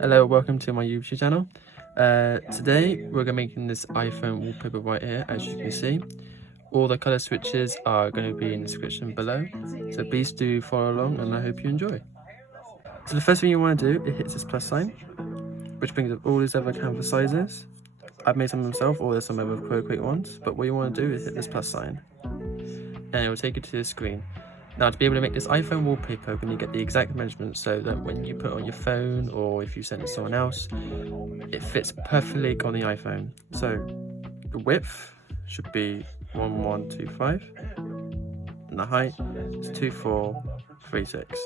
Hello, welcome to my YouTube channel. Today we're going to be making this iPhone wallpaper right here. As you can see, all the color switches are going to be in the description below, so please do follow along and I hope you enjoy. So the first thing you want to do is hit this plus sign, which brings up all these other canvas sizes. I've made some myself, or there's some other Procreate ones, but what you want to do is hit this plus sign and it will take you to the screen. Now, to be able to make this iPhone wallpaper, we need to get the exact measurements so that when you put it on your phone or if you send it to someone else, it fits perfectly on the iPhone. So the width should be 1125 and the height is 2436.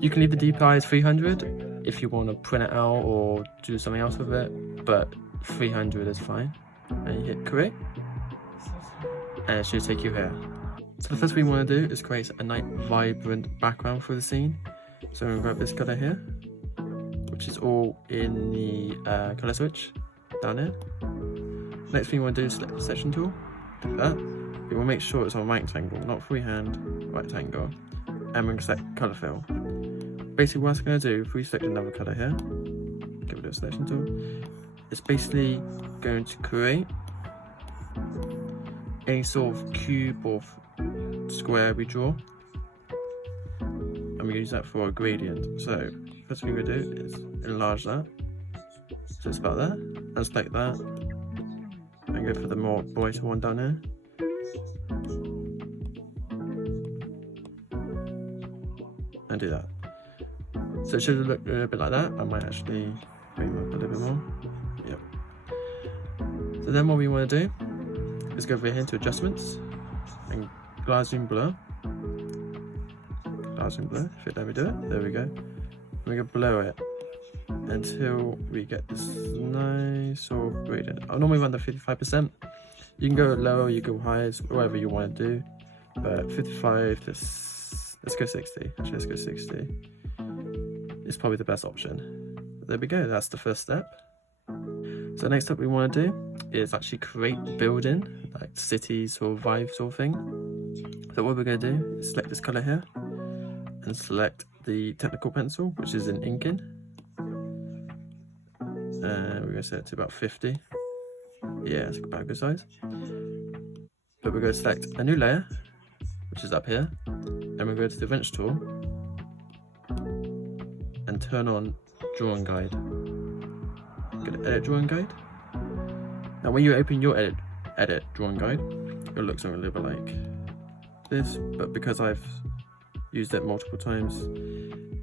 You can leave the DPI as 300 if you want to print it out or do something else with it, but 300 is fine. And you hit create and it should take you here. So the first thing we want to do is create a nice vibrant background for the scene. So I'm going to grab this color here, which is all in the color switch down here. Next thing you want to do is select the selection tool, like that. You will make sure it's on rectangle, not freehand, rectangle. And we're going to select color fill. Basically what it's going to do, if we select another color here, give it a selection tool, it's basically going to create any sort of cube or square we draw, and we use that for a gradient. So first thing we do is enlarge that, so it's about there, and select that, and go for the more brighter one down here. And do that. So it should look a little bit like that. I might actually bring them up a little bit more. Yep. So then what we want to do is go over here to adjustments and Gaussian blur. Gaussian blur, there we do it, there we go. We can blow it until we get this nice sort of gradient. I'll normally run the 55%. You can go lower, you go higher, whatever you want to do. But 55 to, let's go 60. Actually, let's go 60. It's probably the best option. There we go, that's the first step. So next up we want to do is actually create the building, like cities or vibe sort of thing. So what we're going to do is select this color here and select the technical pencil, which is in inking. And we're going to set it to about 50. Yeah, it's about a good size. But we're going to select a new layer, which is up here, and we're going to the wrench tool and turn on drawing guide. Go to edit drawing guide. Now when you open your edit drawing guide, it will look something a little bit like this, but because I've used it multiple times,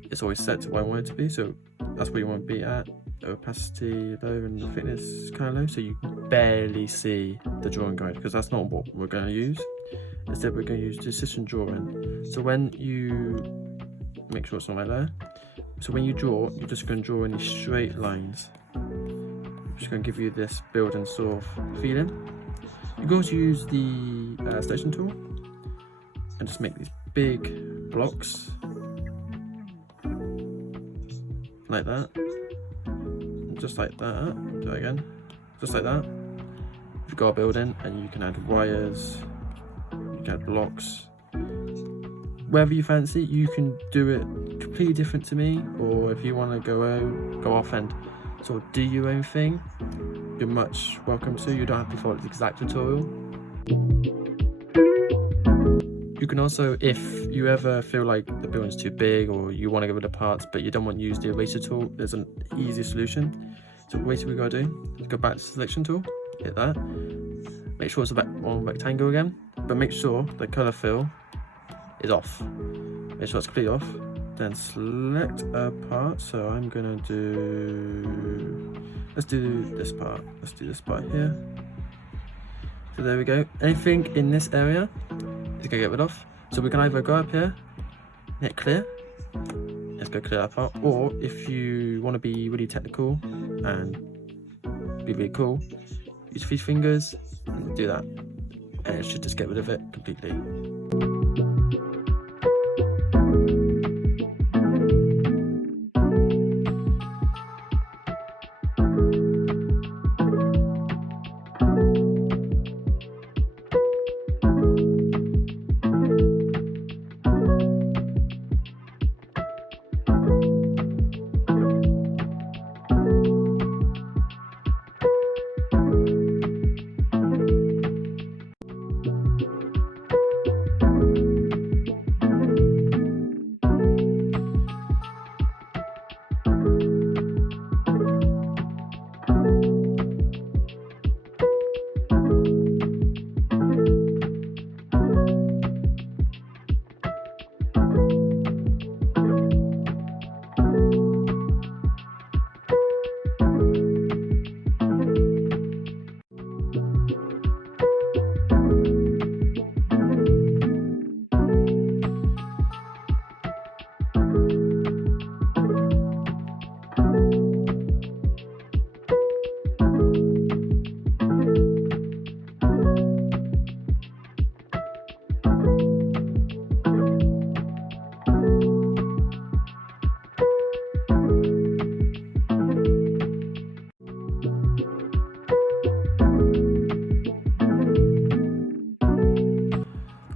it's always set to what I want it to be, so that's where you want to be at. The opacity low and the thickness kind of low, so you can barely see the drawing guide, because that's not what we're going to use. Instead we're going to use decision drawing. So when you make sure it's not like there, so when you draw, you're just going to draw any straight lines. Just going to give you this building sort of feeling. You can also use the selection tool and just make these big blocks like that, just like that. Do it again, just like that. You've got a building and you can add wires, you can add blocks, wherever you fancy. You can do it completely different to me, or if you want to go off and sort of do your own thing, you're much welcome to. You don't have to follow the exact tutorial. You can also, if you ever feel like the building's too big or you want to get rid of parts but you don't want to use the eraser tool, there's an easy solution. So basically what we gotta do is go back to the selection tool, hit that, make sure it's one rectangle again, but make sure the color fill is off. Make sure it's completely off. Then select a part, so I'm gonna do, let's do this part. Let's do this part here. So there we go. Anything in this area is gonna get rid of. So we can either go up here, hit clear, let's go clear that part, or if you want to be really technical and be really cool, use 3 fingers and do that, and it should just get rid of it completely.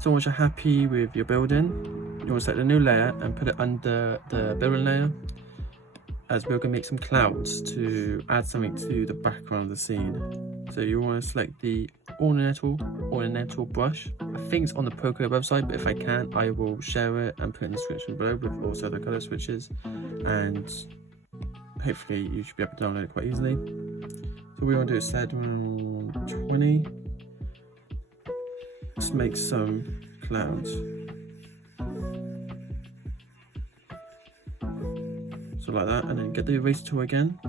So once you're happy with your building, you want to select a new layer and put it under the building layer, as we're going to make some clouds to add something to the background of the scene. So you want to select the ornamental brush. I think it's on the Procreate website, but if I can, I will share it and put it in the description below with also the color switches, and hopefully you should be able to download it quite easily. So we want to do is set 20. Let's make some clouds. So like that, and then get the eraser tool again,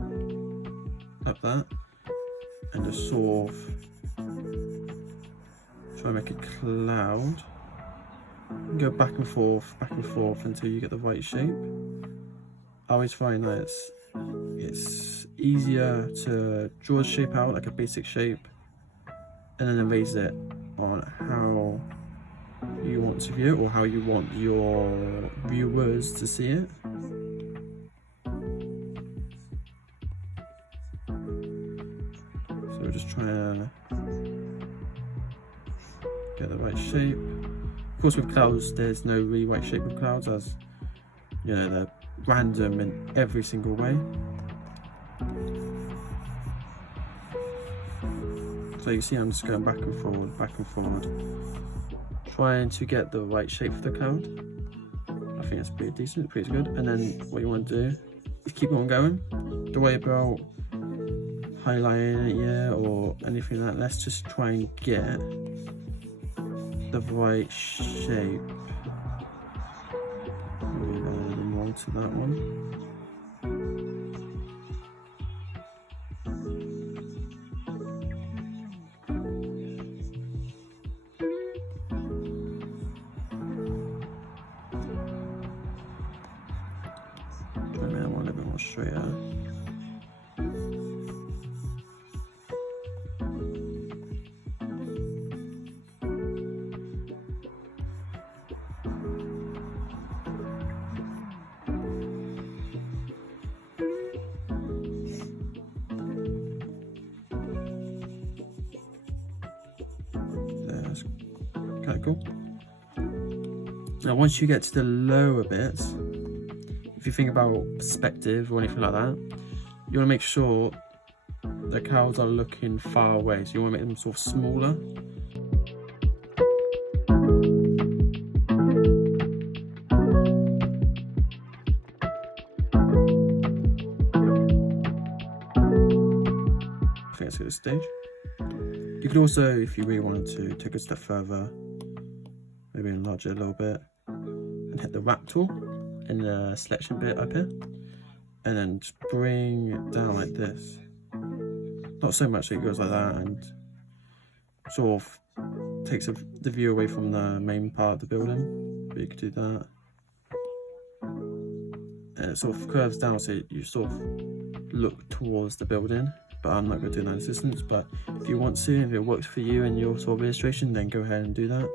like that, and just sort of try and make a cloud. Go back and forth until you get the right shape. I always find that it's easier to draw a shape out, like a basic shape, and then erase it on how you want to view it or how you want your viewers to see it. So we're just trying to get the right shape. Of course, with clouds, there's no really right shape with clouds, as you know, they're random in every single way. So you see I'm just going back and forward, trying to get the right shape for the cloud. I think that's pretty decent, pretty good. And then what you want to do is keep on going. Don't worry about highlighting it yet or anything like that. Let's just try and get the right shape. Maybe a little more to that one. Straight out. That's kind of cool. Now once you get to the lower bits, if you think about perspective or anything like that, you want to make sure the clouds are looking far away, so you want to make them sort of smaller. I think that's a good stage. You could also, if you really wanted to, take a step further, maybe enlarge it a little bit, and hit the wrap tool in the selection bit up here, and then just bring it down like this. Not so much that it goes like that and sort of takes the view away from the main part of the building, but you could do that. And it sort of curves down so you sort of look towards the building, but I'm not going to do that in this instance. But if you want to, if it works for you and your sort of illustration, then go ahead and do that.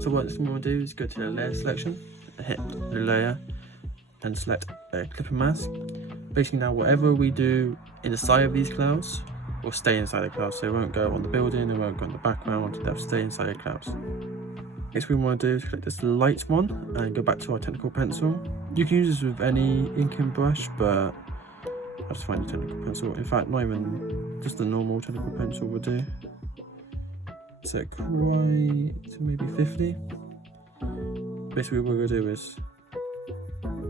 So what we want to do is go to the layer selection, hit the layer and select a clipper mask. Basically now whatever we do inside of these clouds will stay inside the clouds, so it won't go on the building, it won't go on the background, they'll stay inside the clouds. Next we want to do is click this light one and go back to our technical pencil. You can use this with any inking brush, but I'll just find a technical pencil. In fact, not even just a normal technical pencil will do. Set quite to maybe 50. Basically what we're going to do is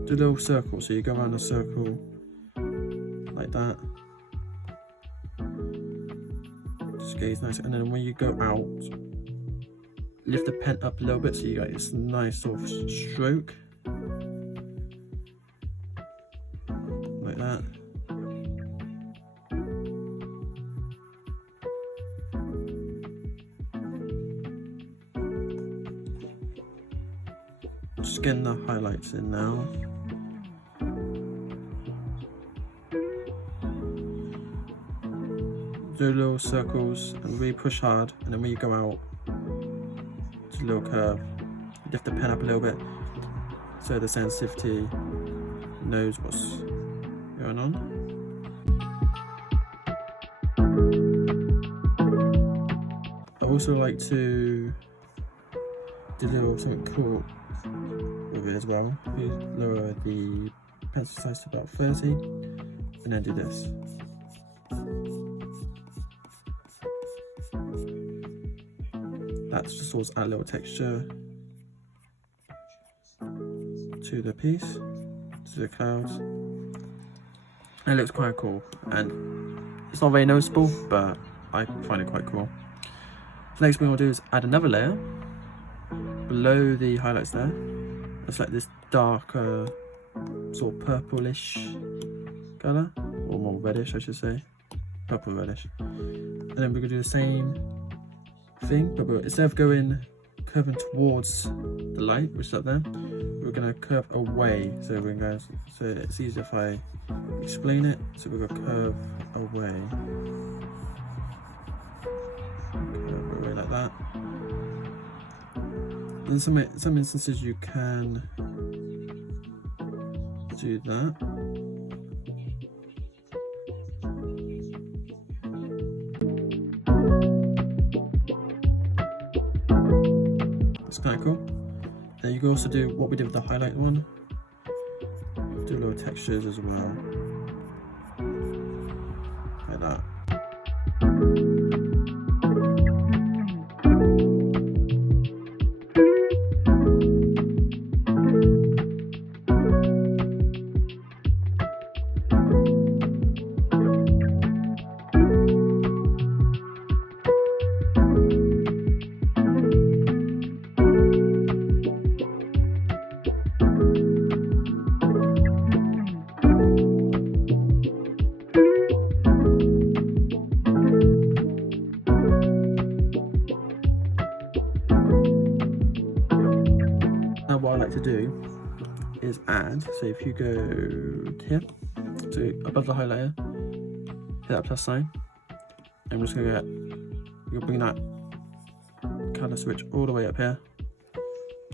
do a little circle, so you go around a circle like that. Just gaze nice, and then when you go out, lift the pen up a little bit so you got this nice sort of stroke. Like that. Just getting the highlights in now. Do little circles and really push hard, and then when you go out, just a little curve. Lift the pen up a little bit so the sensitivity knows what's going on. I also like to did a little something cool with it as well. We lower the pencil size to about 30 and then do this. That's just sort of add a little texture to the piece, to the clouds. And it looks quite cool, and it's not very noticeable, but I find it quite cool. The next thing we'll do is add another layer below the highlights there. It's like this darker sort of purplish colour, or more reddish I should say, purple reddish. And then we're going to do the same thing, but instead of curving towards the light, which is up there, we're going to curve away. So we're going to so it's easier if I explain it. So we're going to curve away. Curve away like that. In some instances you can do that. It's kind of cool. Then you can also do what we did with the highlight one. Do little textures as well, like that. What I like to do is add, so if you go here, so above the highlighter, hit that plus sign, and I'm just going to you'll bring that colour switch all the way up here.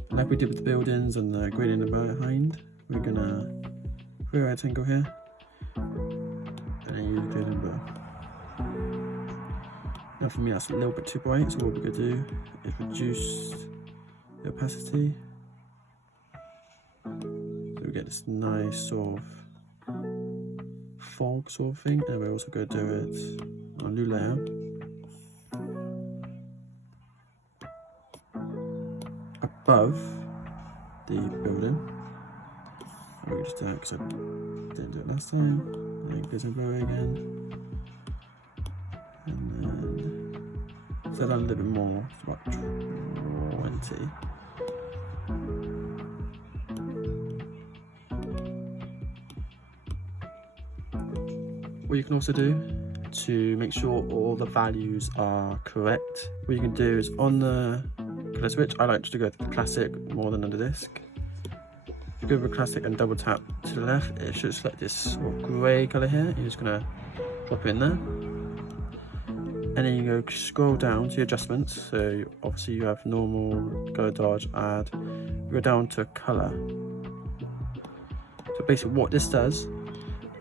Like we did with the buildings and the gradient behind, we're going to put a rectangle here, and then use the gradient below. Now for me that's a little bit too bright, so what we're going to do is reduce the opacity. So we get this nice sort of fog sort of thing, and we're also going to do it on a new layer. Above the building. We're just do it because I didn't do it last time. Then it goes in blur again. And then set down a little bit more, it's about 20. What you can also do to make sure all the values are correct, what you can do is on the colour switch, I like to go with classic more than under disk. If you go with classic and double tap to the left, it should select this sort of grey colour here. You're just going to drop it in there. And then you go scroll down to your adjustments. So obviously you have normal, color dodge, add. You go down to colour. So basically what this does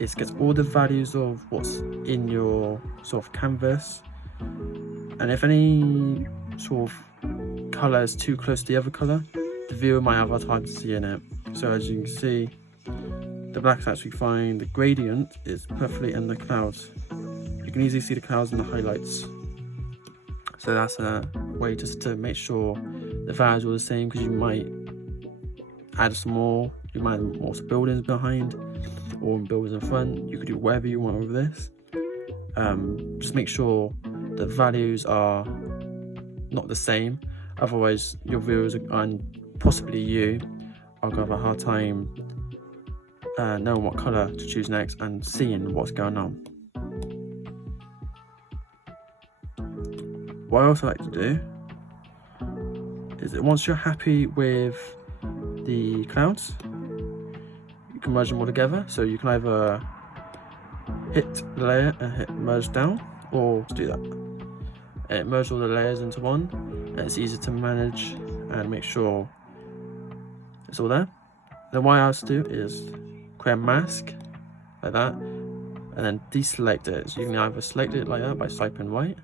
is gets all the values of what's in your sort of canvas, and if any sort of colour is too close to the other colour, the viewer might have a hard time seeing it. So as you can see, the black's actually fine, the gradient is perfectly in the clouds. You can easily see the clouds and the highlights. So that's a way just to make sure the values are the same, because you might add some more, you might have more buildings behind or buildings in front. You could do whatever you want with this. Just make sure the values are not the same, otherwise your viewers and possibly you are going to have a hard time knowing what colour to choose next and seeing what's going on. What I also like to do is that once you're happy with the clouds, you can merge them all together. So you can either hit the layer and hit merge down, or do that. And it merges all the layers into one, and it's easy to manage and make sure it's all there. Then what I also do is create a mask like that, and then deselect it. So you can either select it like that by swiping right,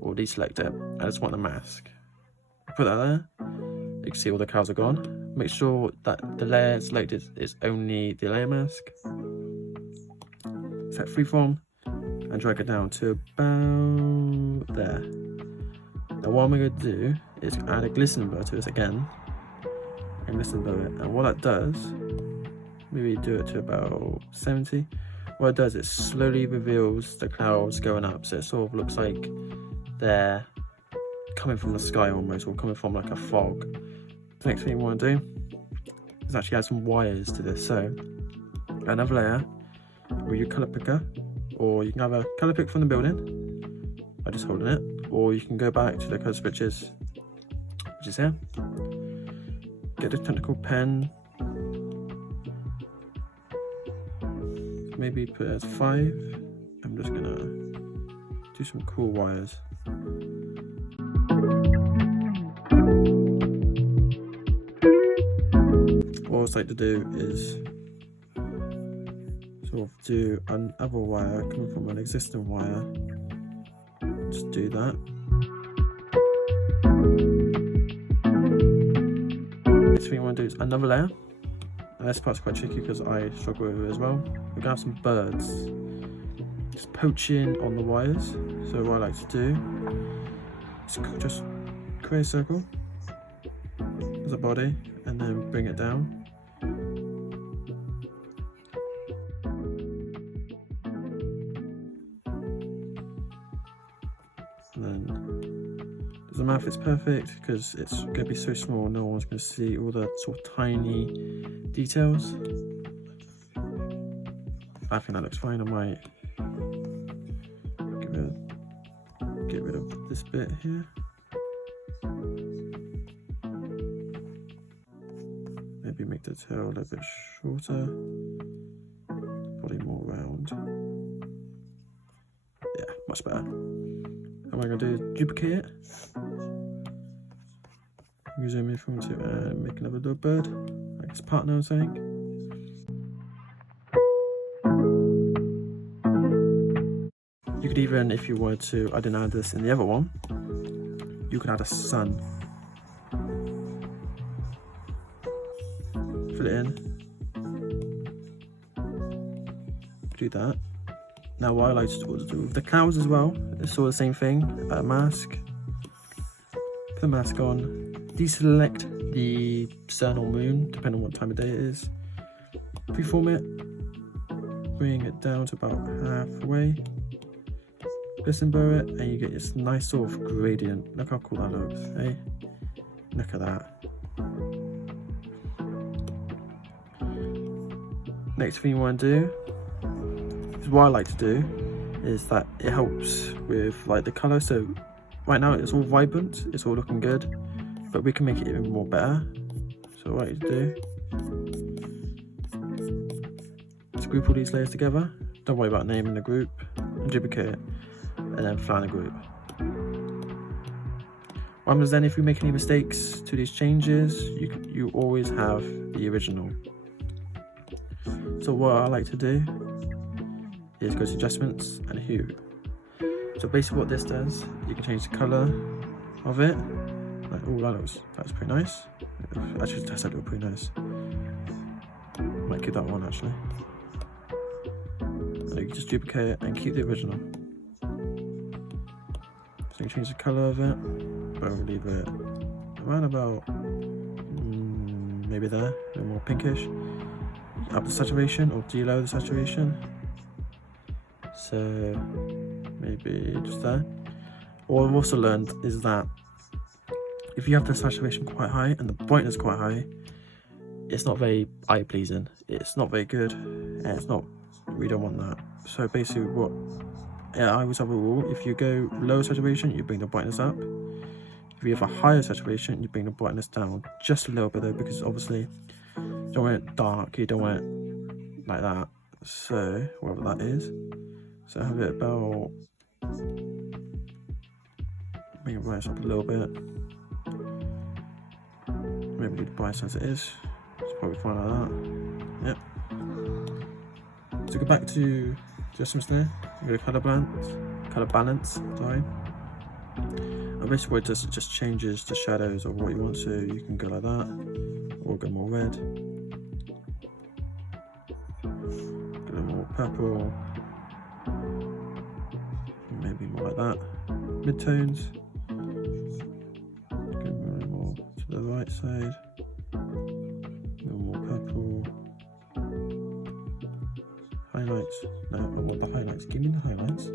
or deselect it. I just want the mask. Put that there, can see all the clouds are gone. Make sure that the layer selected is only the layer mask. Set freeform and drag it down to about there. Now what I'm going to do is add a glisten blur to this again, and glisten blur it. And what that does, maybe do it to about 70. What it does, it slowly reveals the clouds going up, so it sort of looks like they're coming from the sky almost, or coming from like a fog. The next thing you want to do is actually add some wires to this. So another layer with your color picker, or you can have a color pick from the building by just holding it, or you can go back to the color switches, which is here. Get a technical pen, maybe put it as 5. I'm just gonna do some cool wires. What I also like to do is sort of do another wire coming from an existing wire. Just do that. Next thing you want to do is another layer. And this part's quite tricky because I struggle with it as well. We're gonna have some birds just poaching on the wires. So what I like to do is just create a circle as a body and then bring it down. And then the mouth is perfect because it's going to be so small, no one's going to see all the sort of tiny details. I think that looks fine. I might get rid of this bit here. Maybe make the tail a little bit shorter, body more round. Yeah, much better. And what I'm going to do is duplicate it. Zoom in if you want to make another little bird, like his partner or something. You could even, if you wanted to, I didn't add this in the other one, you could add a sun. Fill it in. Do that. Now what I like to do with the clouds as well, it's all the same thing. Add a mask. Put the mask on. Deselect the sun or moon, depending on what time of day it is. Freeform it. Bring it down to about halfway. Glisten blur it, and you get this nice sort of gradient. Look how cool that looks, eh? Look at that. Next thing you want to do is what I like to do is that it helps with like the color. So right now it's all vibrant, it's all looking good, but we can make it even more better. So what I like to do is group all these layers together. Don't worry about naming the group, and duplicate it, and then find a group. What happens then if you make any mistakes to these changes, you always have the original. So what I like to do is go to adjustments and hue. So basically what this does, you can change the color of it. Like, oh, that's pretty nice. Actually, that's look pretty nice. Might keep that one actually. So you can just duplicate it and keep the original. So you can change the color of it, but I'll leave it around about maybe there, a bit more pinkish. Up the saturation or de-lower the saturation. So maybe just there. What I've also learned is that if you have the saturation quite high and the brightness quite high, it's not very eye pleasing. It's not very good, and it's not. We don't want that. So basically, I always have a rule: if you go low saturation, you bring the brightness up. If you have a higher saturation, you bring the brightness down just a little bit though, because obviously you don't want it dark. You don't want it like that. So whatever that is. So have it about. Bring it brightness up a little bit. Maybe do the brightness as it is. It's probably fine like that. Yep. So go back to adjustments there. Go to color balance. Sorry. basically just changes the shadows of what you want to. You can go like that, or go more red, go more purple, maybe more like that. Midtones, go more to the right side, go more purple. Highlights, no, I want the highlights, give me the highlights.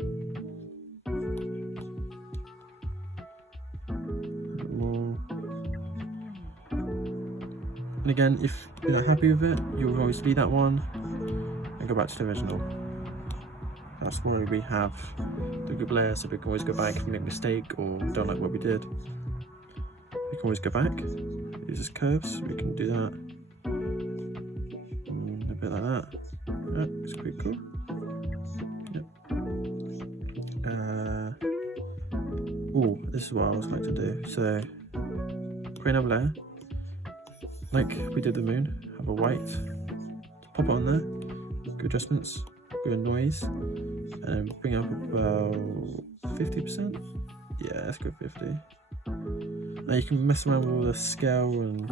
And again, if you're not happy with it, you'll always leave that one and go back to the original. That's why we have the group layer, so we can always go back if we make a mistake or don't like what we did. We can always go back, use this curves, we can do that. A bit like that. Yeah, it's pretty cool. Yep. Oh, this is what I always like to do. So, create another layer. Like we did the moon, have a white, pop it on there, go adjustments, go noise, and then bring it up about 50%. Yeah, let's go 50. Now you can mess around with all the scale and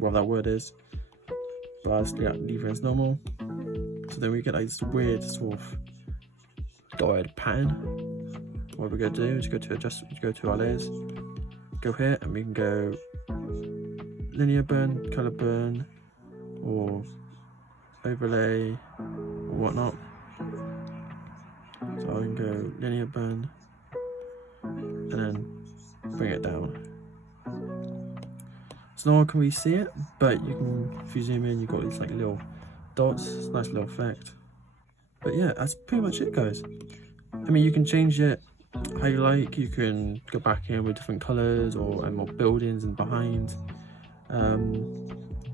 whatever that word is, but I'll just leave it as normal. So then we get like this weird sort of dotted pattern. What we're going to do is go to our layers, go here, and we can go linear burn, color burn, or overlay, or whatnot. So I can go linear burn, and then bring it down. So no one can really see it, but you can, if you zoom in, you've got these like little dots. It's a nice little effect. But yeah, that's pretty much it, guys. I mean, you can change it how you like. You can go back in with different colors and more buildings and behind.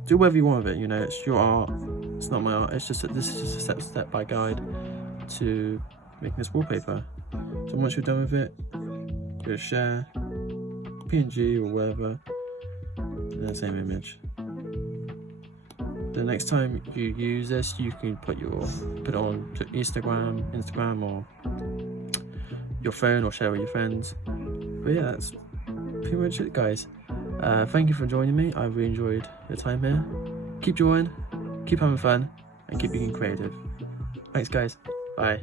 Do whatever you want with it, you know, it's your art, it's not my art, it's just that this is just a step by guide to making this wallpaper. So once you're done with it, go share, PNG or whatever, and the same image. The next time you use this, you can put it on to Instagram or your phone, or share with your friends. But yeah, that's pretty much it, guys. Thank you for joining me. I really enjoyed your time here. Keep drawing, keep having fun, and keep being creative. Thanks, guys. Bye.